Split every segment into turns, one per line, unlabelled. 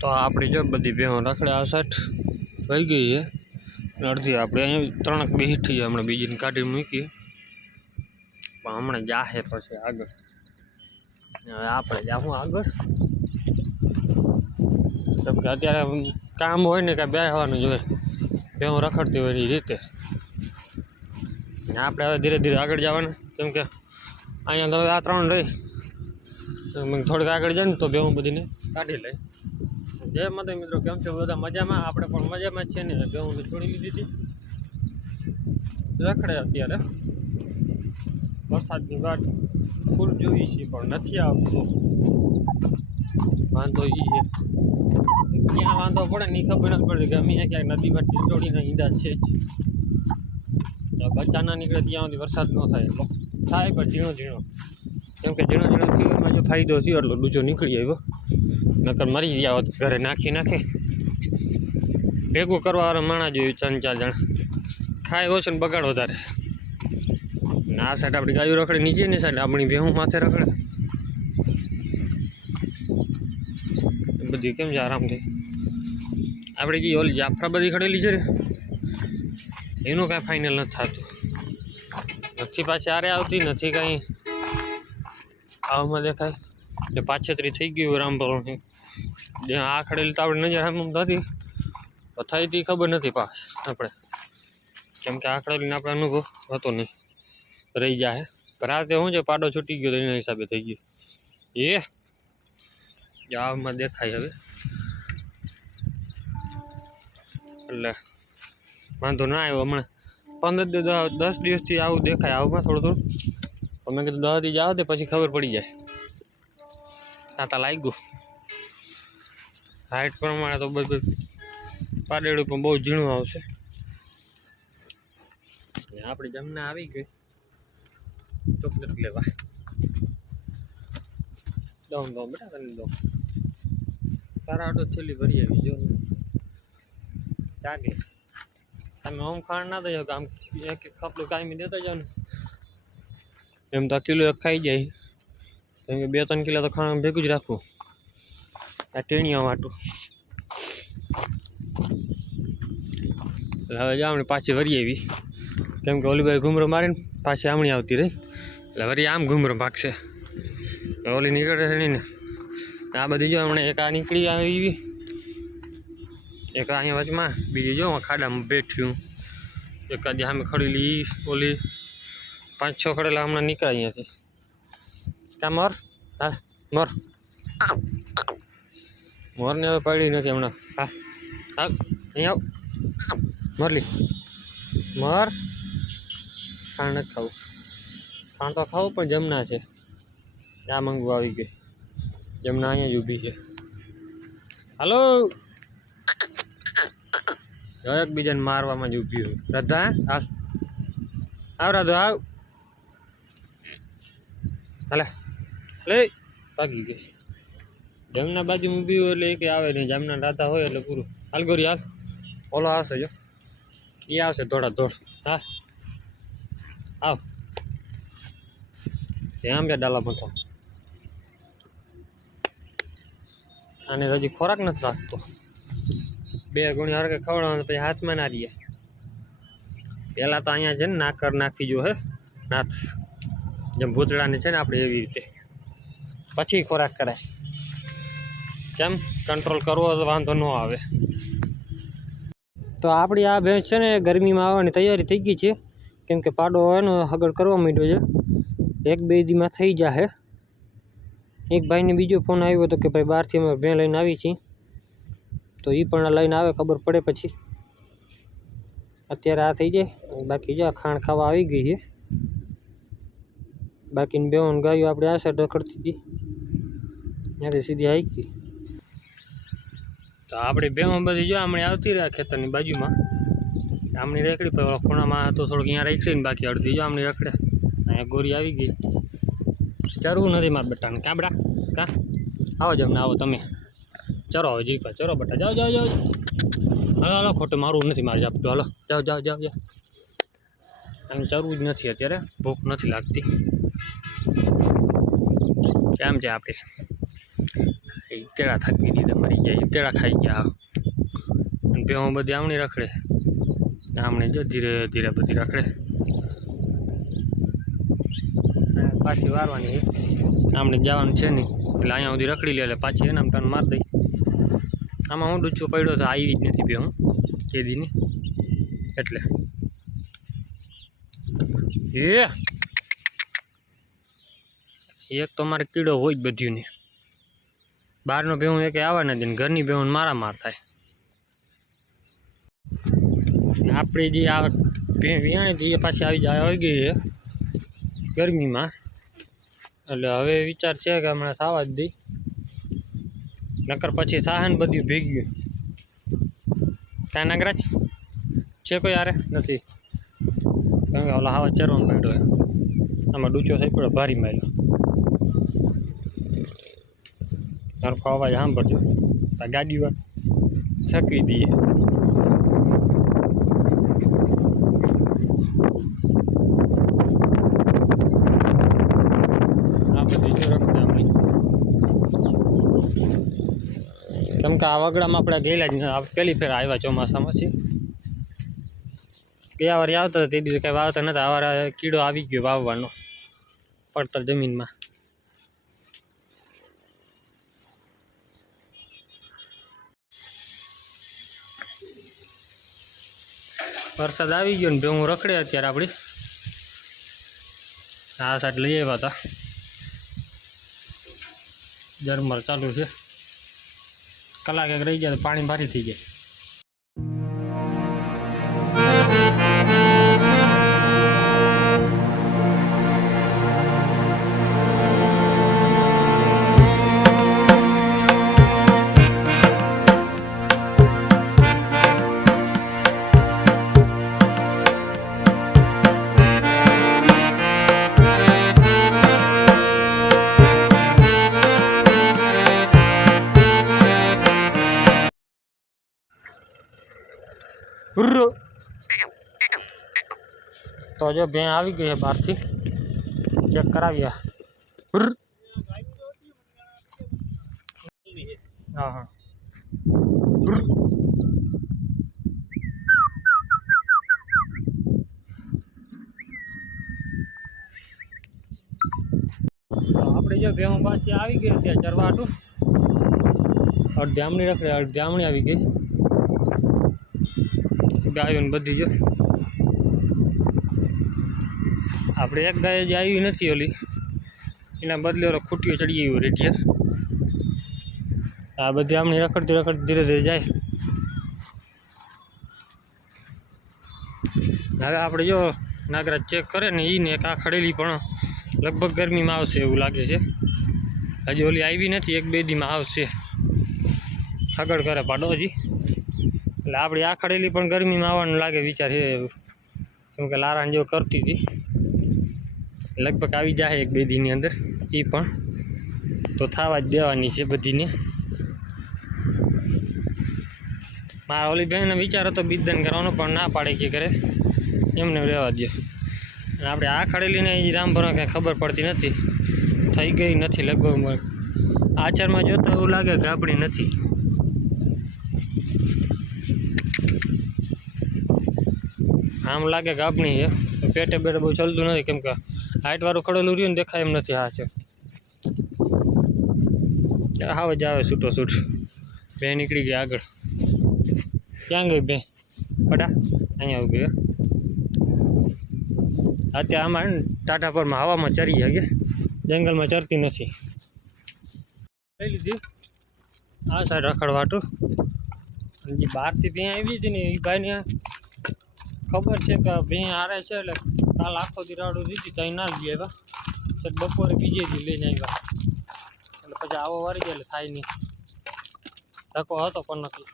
તો આપણી જો બધી બેહો રાખડે આ સાઠ વહી ગઈ છે. અડધી આપણે અહીંયા ત્રણક બે હીઠી જાય હમણાં બીજીને કાઢી મૂકીએ પણ હમણાં જાહે પછી આગળ. હવે આપણે જાહું આગળ. કેમ કે અત્યારે કામ હોય ને કાંઈ બેસવાનું જોઈએ બેહો રખડતી હોય એની રીતે. આપણે હવે ધીરે ધીરે આગળ જવાના. કેમ કે અહીંયા તો હવે આ ત્રણ રહી. થોડીક આગળ જાય ને તો બેહું બધીને કાઢી લઈ જય માતા મિત્રો, કેમ છો? બધા મજામાં? આપણે પણ મજામાં જ છે ને તો છોડી લીધી હતી રખડે અત્યારે. વરસાદની વાત ફૂલ જોઈ છે, પણ નથી આવતો. વાંધો ઈ છે. ક્યાં વાંધો પડે નહીં ખબર નથી પડતી ગમે ક્યાંક નદીમાં ટીચોડીના ઈંડા છે જ. બચ્ચા ના નીકળે ત્યાં સુધી વરસાદ ન થાય. થાય પણ ઝીણો ઝીણો કેમ કે ઝીણો ઝીણો થયો, એમાં જો ફાયદો થયો, એટલો બીજો નીકળી આવ્યો. નકર મરી ગયા હોત, ઘરે નાખી નાખે. ભેગું કરવાવાળા માણા જોયું ત્રણ ચાર જણા. ખાય ઓછું ને બગાડ વધારે. ને સાઈડ આપણી ગાયું રખડે નીચેની સાઈડ આપણી ભેહું માથે રખડે. બધી કેમ છે આરામથી? આપણે જે ઓલી જાફરા બધી ખડેલી છે ને, એનું કાંઈ ફાઇનલ નથી થતું. નથી પાછી આરે આવતી, નથી કાંઈ. આવમાં દેખાય. એટલે પાછેતરી થઈ ગયું રામભરોની જ્યાં આ ખડેલી તો આપણે નજર આમ નથી. તો થઈ હતી ખબર નથી પાસ આપણે. કેમ કે આ ખડેલીને આપણે અનુભવ હતો નહીં. રહી જાય રાતે શું છે, પાડો છૂટી ગયો તો એના હિસાબે થઈ ગયો. એ આવમાં દેખાય હવે. એટલે વાંધો ના આવ્યો હમણાં. પંદર દસ દિવસથી આવું દેખાય. આવું થોડું થોડું. અમે કીધું દસ દી જાવ તે પછી ખબર પડી જાય. તાતા લાગ્યું. હાઇટ પ્રમાણે તો બધું પાડેડું પણ બહુ ઝીણું આવશે. આપણી જમના આવી ગઈ. ચોકલેટ લેવા. દઉં દઉં બેટા તને દઉં તારા આટો છેલ્લી ભરી આવી, જો. ચાલે તમે આમ ખાણ ના કે આમ એક એક ખાપલું કાયમી દેતા જાવ ને. એમ તો કિલો એક ખાઈ જાય. કેમ કે બે ત્રણ કિલો તો ખાણ ભેગું જ રાખવું. આ ટેણીઓ વાટું. એટલે હવે જામણી પાછી વરી આવી. કેમ કે ઓલીભાઈ ઘૂમરો મારીને પાછી આમણી આવતી રહી. એટલે વરી આમ ઘૂમરો ભાગશે. ઓલી નીકળે છે ને. આ બધી જો હમણાં એક આ નીકળી આવી એક અહીંયા વચમાં, બીજી જો ખાડામાં બેઠ્યું. એક આજે સામે ખડેલી ઓલી પાંચ છ ખડેલા હમણાં નીકળ્યા અહીંયાથી. ક્યાં મર? હા મોર. મોરને હવે પડી નથી હમણાં. હા. હા અહીં આવ. મોરલી મોર. ખાણ નથી ખાવું. ખાણ તો ખાવું, પણ જમના છે. આ મંગુ આવી ગઈ. જમના અહીંયા જ ઊભી છે. હાલો. એકબીજાને મારવામાં જ ઊભી હોય. રાધા, હાલ. આવ રાધો આવ હાલે. લે, ભાગી ગઈ. જમના બાજુ ઊભી હોય એટલે એક આવે નહીં, જામના રાધા હોય એટલે પૂરું. હાલ હાલ. ઓલો આવશે જો. એ આવશે દોડા દોડ હા. આવ. ત્યાં બે ડાલા મથો તો હજી ખોરાક નથી રાખતો. બે ગુણી હરકે ખવડાવવાનું પછી હાથમાં ના રહીએ. પહેલાં તો અહીંયા છે ને નાકર નાખી જો હે. નાથ. જેમ ભૂતળાની છે ને આપણે એવી રીતે. પછી ખોરાક કરાય. કેમ? કંટ્રોલ કરવો તો વાંધો ન આવે. તો આપણી આ ભેંસ છે ને ગરમીમાં આવવાની તૈયારી થઈ ગઈ છે. કેમ કે પાડો એનો આગળ કરવા માંડ્યો છે. એક બે દીમાં થઈ જશે એક ભાઈને બીજો ફોન આવ્યો હતો કે, ભાઈ, બહારથી અમે ભેં લઈને આવી છીએ. તો એ પણ લઈને આવે, ખબર પડે પછી. અત્યારે આ થઈ જાય. બાકી જો ખાણ ખાવા આવી ગઈ છે. બાકીની બેવન ગાયો આપણે આ સાઈડ રખડતી હતી. ત્યાંથી સીધી આવી ગઈ તો આપણી બેમાં બધી જો આમણી આવતી રહ્યા ખેતરની બાજુમાં. આમની રેકડી પર ખૂણામાં તો થોડુંક અહીંયા રેકડી ને બાકી અડધી જો આમની રખડે અહીંયા ગોરી આવી ગઈ. ચરવું નથી મારા બેટાને ક્યાં બેટા કા? આવો જમને આવો તમે. ચરો હવે જીપા ચરો બેટા. જાઓ જાઓ જાઓ. હાલો હાલો, ખોટું મારું નથી મારે જાપતું હાલો, જાઓ જાઓ જાઓ જાઓ. આમ ચરવું જ નથી અત્યારે. ભૂખ નથી લાગતી. કેમ છે આપણે? ઈતેડા થાકી દીધા મરી ગયા ઈતેડા ખાઈ ગયા. અને બે બધી આમણી રખડે. આમણે જો ધીરે ધીરે બધી રખડે. પાછી વારવાની આમણે જવાનું છે નહીં એટલે અહીંયા સુધી રખડી લે, એટલે પાછી એના ટન માર દઈ. આમાં હું ડૂચો પડ્યો તો આવી જ નથી બે કેદીની. એટલે. એ એક તો મારે કીડો હોય જ બધ્યું ને બહારનો ભેહું એકે આવે નથી ને ઘરની ભેહું મારા માર થાય. આપણી જે આ ભેં વિયાણી હતી એ પાછી આવી જાય, આવી ગઈ છે ગરમીમાં. એટલે હવે વિચાર છે કે હમણાં થવા જ દઈ નકર પછી થાય ને બધું ભેગ્યું. કાંઈ નાગરાજ, છે કોઈ યારે નથી. કારણ કે ઓલા હાવા ચરવાનો પડ્યો આમાં ડૂચો થઈ પડ્યો, ભારી માર્યો. સરખો અવાજ સાંભળજો. આ ગાડીઓ છકવી દઈએ. આ બધી કેમ કે આ વગડામાં આપણે ગયેલા જ પેલી ફેર આવ્યા ચોમાસામાં છે ગયા વારે આવતા તે દિવસે કંઈ વાવતા નતા. આ કીડો આવી ગયો વાવવાનો, પડતર જમીનમાં. વરસાદ આવી ગયો ને ભેગું રખડે અત્યારે આપણી આ સાઈડ લઈ આવ્યા હતા. ઝરમર ચાલુ છે. કલાક એક રહી ગયા તો પાણી ભારી થઈ જાય હુર્રો. તો જો બે આવી ગઈ છે બહારથી ચેક કરાવ્યા હુર્ર. હા હા હુર્ર. તો આપણે જો ભેહું પાછી આવી ગઈ ત્યાં ચરવા હાટું અડધી આમણી રખડે અડધી આમણી આવી ગઈ ગાયો ને બધી જો. આપણે એક ગાય જે આવી નથી ઓલી. એના બદલે ઓલો ખૂટીઓ ચડી ગયો રેઢિયર આ બધી આમની રખડતી રખડતી ધીરે ધીરે જાય. હવે આપણે જો નાગરાજ ચેક કરે ને એ ને એક આ ખડેલી પણ લગભગ ગરમીમાં આવશે એવું લાગે છે. હજી ઓલી આવી નથી, એક બે દીમાં આવશે. આગળ કરે પાડો હજી. એટલે આપણી આખડેલી પણ ગરમીમાં આવવાનું લાગે વિચાર છે. કેમ કે લારાણ જેવું કરતી હતી. લગભગ આવી જાય એક બે દીની અંદર. એ પણ તો થવા જ દેવાની છે બધીને. મારા ઓલી બહેનનો વિચાર હતો બીજદાન કરવાનો પણ ના પાડે કે કરે. એમને રહેવા દો અને આપણે આ ખડેલીને એ રામભરો કાંઈ ખબર પડતી નથી. થઈ ગઈ નથી લગભગ. આચારમાં જોતા એવું લાગે ગાબડી નથી. આમ લાગે આપણી છે પેટે બેટે બહુ ચલતું નથી, કેમ કે હાઇટવાળું ખડેલું રહ્યું ને દેખાય એમ નથી આ છે હાવ જ આવે છૂટો છૂટ. બે નીકળી ગઈ આગળ. ક્યાં ગઈ બે? પડા અહીંયા ઊભી હે. અત્યારે આમાં ટાટા પરમાં હવામાં ચરી શકે જંગલમાં ચરતી નથી. લઈ લીધી. આ સાઈડ રખડવાટું. બહારથી ત્યાં આવી હતી ને, એ ભાઈને ખબર છે કે ભેં હારે છે એટલે કાલ આખો દી રાડું દીધી ત્યાં ના લઈ આવ્યા પછી બપોરે બીજે દી લઈને આવ્યા. એટલે પછી આવો વારી જાય એટલે થાય નહીં. ધક્કો હતો પણ નથી.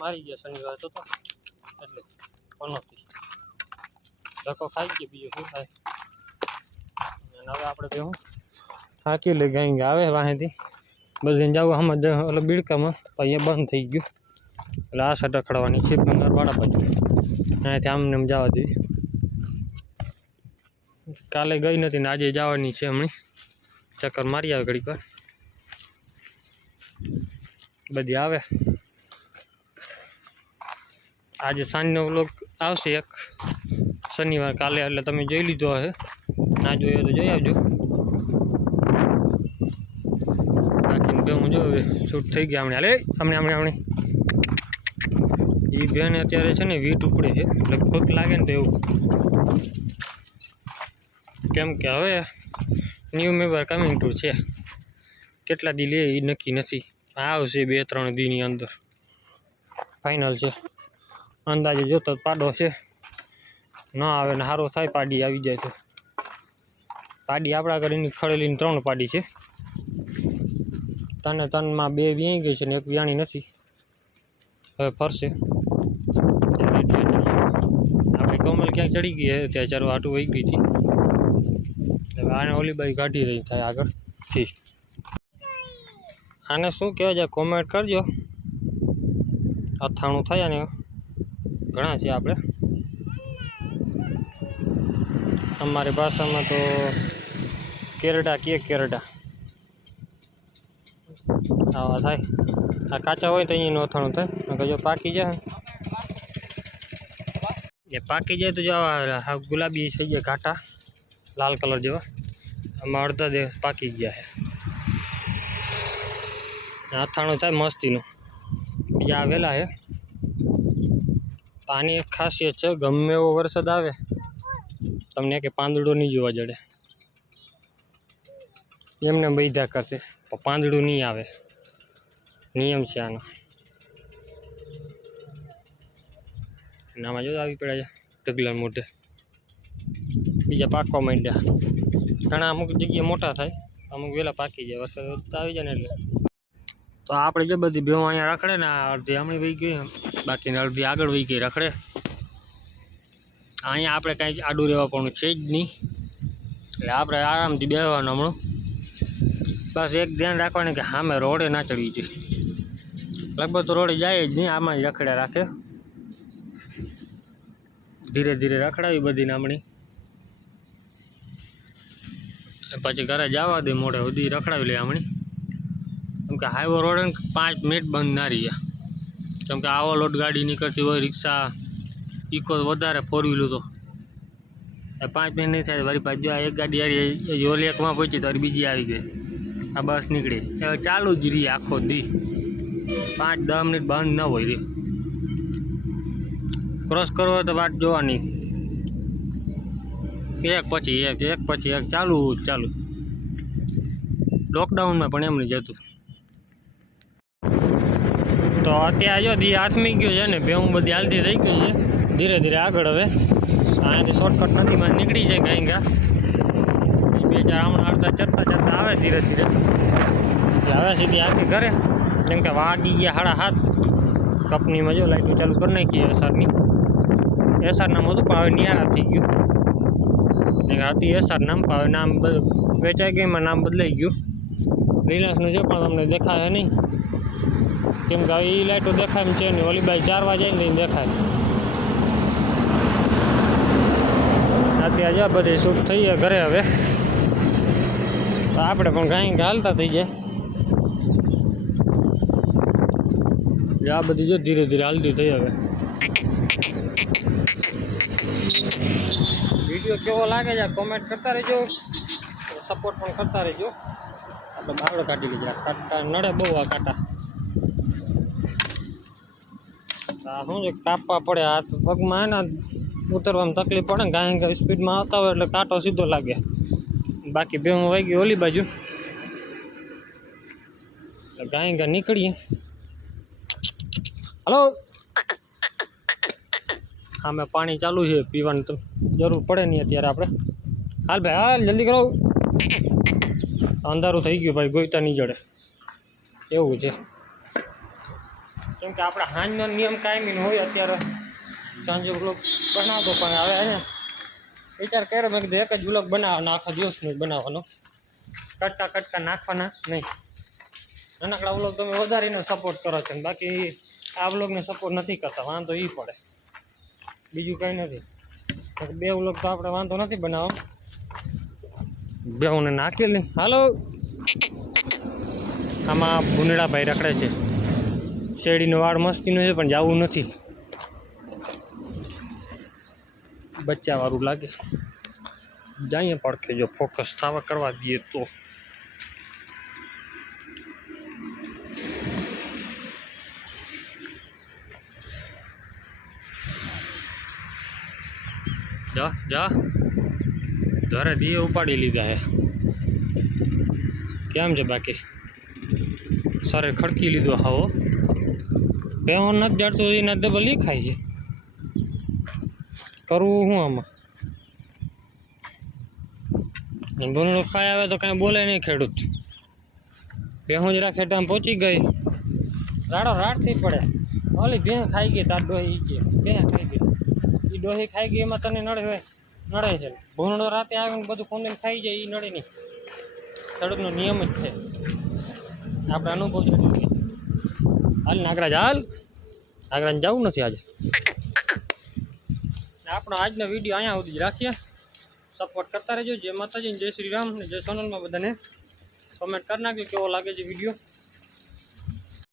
મારી ગયા શનિવાર હતો તો. એટલે પણ નથી. ધક્કો ખાઈ ગયો બીજું શું થાય. અને હવે આપણે બેહું થાકી લઈ ગાઈ આવે વાહેથી. બધીને જવું આમાં ઓલો બીડકામાં, તો અહીંયા બંધ થઈ ગયું. એટલે આ સાઈડ રખડવાની છે બંગારવાળા બાજુ. અહીંયાથી આમને આમ જવા દીધી કાલે ગઈ નથી ને આજે જવાની છે હમણાં. ચક્કર મારી આવે ઘડીક વાર. બધી આવે. આજે સાંજનો વ્લોગ આવશે એક. શનિવાર કાલે, એટલે તમે જોઈ લીધો હશે. ના જોયો તો જોઈ આવજો. બાકી હું જો શૂટ થઈ ગયા હમણાં. હાલે. હમણાં હમણાં હમણાં. એ બેન અત્યારે છે ને વીટ ઉપડે છે. લગભગ લાગે ને તો એવું. કેમ કે હવે ન્યૂ મેમ્બર કમિંગ ટુ છે. કેટલા દી લે એ નક્કી નથી. આવશે બે, ત્રણ દીની અંદર. ફાઇનલ છે. અંદાજે જોતો પાડો છે. ન આવે ને સારો થાય, પાડી આવી જાય તો. પાડી આપણા ઘરે એની ખડેલીની ત્રણ પાડી છે. તને તનમાં બે વ્યાઈ ગઈ છે ને એક વ્યાણી નથી. હવે ફરશે આપણી કોમલ ક્યાંક ચડી ગઈ ત્યાં ચારો આટું વહી ગઈ હતી. હવે આને ઓલી બાઈ કાઢી રહી થાય આગળથી આને શું કહેવાય છે કોમેન્ટ કરજો. અથાણું થાય ને ઘણા છે આપણે. અમારી ભાષામાં તો કેરડા કે કેરડા. આવા થાય. આ કાચા હોય તો અહીંયાનું અથાણું થાય. જો પાકી જાય એ પાકી જાય તો જો આવા ગુલાબી થઈ ગયા ઘાટા, લાલ કલર જેવા. આમાં અડધા દે પાકી ગયા છે. અથાણું થાય મસ્તીનું. બીજા આવેલા છે. પાણી એક ખાસિયત છે, ગમે એવો વરસાદ આવે, તમને કે પાંદડો નહીં જોવા જડે. એમને બૈધા કરશે, પણ પાંદડું નહીં આવે. નિયમ છે આનો. અને આમાં જો આવી પડ્યા છે ઢગલા મોઢે. બીજા પાકવા માંડ્યા. ઘણા અમુક જગ્યાએ મોટા થાય, અમુક વહેલા પાકી જાય, વરસાદ આવી જાય ને એટલે. તો આપણે જે બધી બેવું અહીંયા રખડે ને અડધી હમણાં વહી ગઈ બાકીની અડધી આગળ વહી ગઈ રખડે. અહીંયા આપણે કાંઈ આડું રહેવા પણ છે જ નહીં. એટલે આપણે આરામથી બેસવાનું હમણાં. બસ એક ધ્યાન રાખવાનું કે સામે રોડે ના ચડવી જોઈએ. લગભગ તો રોડે જાય જ નહીં, આમાં જ રખડ્યા રાખે. ધીરે ધીરે રખડાવી બધી નામણી. પછી ઘરે જવા દે મોડે સુધી રખડાવી લે હમણી કેમ કે હાઈવો રોડ ને પાંચ મિનિટ બંધ ના રહ્યા કેમ કે આવો લોટ ગાડી નીકળતી હોય, રિક્ષા ઇકો વધારે ફોર વ્હીલું તો. પાંચ મિનિટ નહીં થાય વળી પાછી જો એક ગાડી હારી ઓલી એકમાં પહોંચી તો બીજી આવી ગઈ. આ બસ નીકળી. ચાલુ જ રહી આખો દી. પાંચ દસ મિનિટ બંધ ન હોય રે ક્રોસ કરવો તો વાટ જોવાની. એક પછી એક એક પછી એક, ચાલુ ચાલુ. લોકડાઉનમાં પણ એમ નહીં જતું. તો અત્યારે જો દી હાથમી ગયો છે ને ભેવું બધી હાલતી થઈ ગઈ છે. ધીરે ધીરે આગળ હવે. અહીંયાથી શોર્ટકટ નદીમાં નીકળી જાય ગાઈ ગા. બે ચાર હમણાં અડધા ચડતા ચડતા આવે ધીરે ધીરે. હવે સીધી આખી ઘરે. કેમ કે વાગી ગયા સાડા હાથ કંપનીમાં જો લાઈટો ચાલુ કરી નાખીએ એસઆરની એસઆર નામ હતું પણ હવે નિયારા થઈ ગયું. હતી એસઆર નામ પણ હવે નામ વેચાઈ ગયું, એમાં નામ બદલાઈ ગયું. રિલાયન્સનું છે પણ તમને દેખાય નહીં. કેમ કે હવે એ લાઈટો દેખાય એમ છે નહીં, ઓલી બાઈ ચાર વાગે ને દેખાય. અત્યારે જો બધી શૂટ થઈ ગયા ઘરે હવે. તો આપણે પણ કાંઈ હાલતા થઈ જાય. આ બધી જો ધીરે ધીરે હાલતી થઈ હવે. વીડિયો કેવો લાગે છે કોમેન્ટ કરતા રહેજો. સપોર્ટ પણ કરતા રહેજો. આપણે બાવડો કાઢી લીધા. કાંટા નડે બહુ, આ કાંટા. શું છે, કાપવા પડે. હાથ પગમાં એના ઉતરવામાં તકલીફ પડે કારણ ગાય સ્પીડમાં આવતા હોય એટલે કાંટો સીધો લાગે. બાકી બે હું વાગી ઓલી બાજુ. ગાય ગા નીકળીએ. હલો સામે પાણી ચાલુ છે, પીવાનું જરૂર પડે નહીં અત્યારે આપણે. હાલ ભાઈ, હાલ, જલ્દી કરો. અંધારું થઈ ગયું ભાઈ ગોઈતા નહીં જડે. એવું છે. કેમ કે આપણે હાંજનો નિયમ કાયમી હોય અત્યારે. સાંજે બ્લોગ બનાવતો પણ હવે હે વિચાર કર્યો, મેં કીધું એક જ બ્લોક બનાવવાનો આખો દિવસનો જ બનાવવાનો. કટકા કટકા નાખવાના નહીં. નાનકડા બ્લોગ તમે વધારીને સપોર્ટ કરો છો બાકી આ બ્લોગને સપોર્ટ નથી કરતા, વાંધો એ પડે. બીજું કંઈ નથી. બે ઉલક તો આપણે વાંધો નથી બનાવવા. બેઉને નાખી લઈ હાલો. આમાં ભૂંડળાભાઈ રખડે છે. શેરડીનો વાળ મસ્તીનો છે, પણ જવું નથી. બચ્ચાવાળું લાગે. જઈએ પડખે જો ફોકસ થવા કરવા દઈએ તો. જા જા. ઘરે દીએ ઉપાડી લીધા હે. કેમ છે બાકી? સરે ખડકી લીધો હાવો પેહો નથી જડતો એના ડબલ ઈ ખાય છે. કરવું શું આમાં? ભૂલો ખાઈ આવે તો કાંઈ બોલે નહીં ખેડૂત. ભેહું જરા ખેટામાં પહોંચી ગઈ. રાડો રાડથી પડે. ઓલી ભેં ખાઈ ગઈ, તાર ડોહી છે ભેં ખાઈ ગઈ. એ ડોહી ખાઈ ગઈ, એમાં તને નડે હોય નડે છે. ભૂંડો રાતે આવીને બધું કુંદીને ખાઈ જાય એ નડે નહીં સડકનો નિયમ જ છે. આપણે અનુભવ છે હાલ નાગરાજ હાલ. નાગરાજ જવું નથી આજે. આપણો આજનો વીડિયો અહીંયા સુધી જ રાખીએ. સપોર્ટ કરતા રહેજો. જય માતાજી જય શ્રી રામ જય સોનલમાં બધાને. કમેન્ટ કરી નાખજો કેવો લાગે છે વીડિયો.